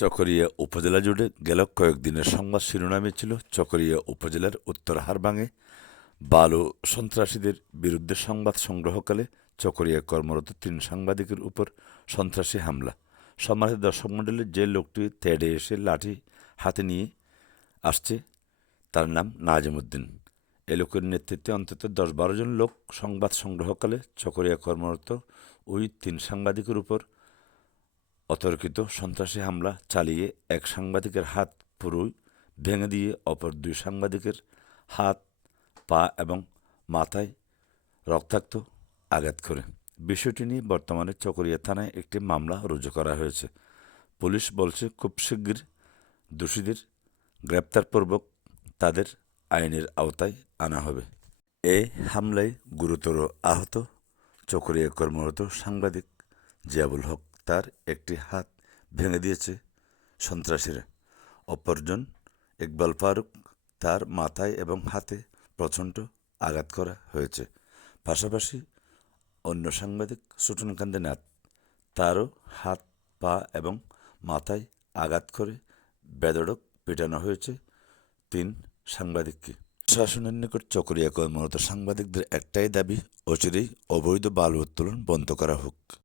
চকরিয়া উপজেলা জুড়ে গেল কয়েকদিনের সংবাদ শিরোনামে ছিল চকরিয়া উপজেলার উত্তর হারবাঙে বালু সন্ত্রাসীদের বিরুদ্ধে সংবাদ সংগ্রহকালে চকরিয়ায় কর্মরত ৩ সাংবাদিকের উপর সন্ত্রাসী হামলা। সম্মানিত দর্শক মণ্ডলী, যে লোকটি তেড়ে এসে লাঠি হাতে নিয়ে আসছে তার নাম নাজিম উদ্দিন। এ লোকের নেতৃত্বে অন্তত ১০-১২ জন লোক সংবাদ সংগ্রহকালে চকরিয়া কর্মরত ওই ৩ সাংবাদিকের উপর অতর্কিত সন্ত্রাসী হামলা চালিয়ে এক সাংবাদিকের হাত পুরোই ভেঙে দিয়ে অপর ২ সাংবাদিকের হাত, পা এবং মাথায় রক্তাক্ত আঘাত করে। বিষয়টি নিয়ে বর্তমানে চকরিয়া থানায় একটি মামলা রুজু করা হয়েছে। পুলিশ বলছে খুব শিগগির দোষীদের গ্রেপ্তারপূর্বক তাদের আইনের আওতায় আনা হবে। এ হামলায় গুরুতর আহত চকরিয়া কর্মরত সাংবাদিক জিয়াবুল হক। তার একটি হাত ভেঙে দিয়েছে সন্ত্রাসীরা। অপরজন ইকবাল ফারুক, তার মাথায় এবং হাতে প্রচণ্ড আঘাত করা হয়েছে। পাশাপাশি অন্য সাংবাদিক সুটন কান্দি নাথ, তারও হাত, পা এবং মাথায় আঘাত করে বেধড়ক পেটানো হয়েছে ৩ সাংবাদিককে। প্রশাসনের নিকট চকরিয়া কর্মরত সাংবাদিকদের একটাই দাবি, অচিরেই অবৈধ বালু উত্তোলন বন্ধ করা হোক।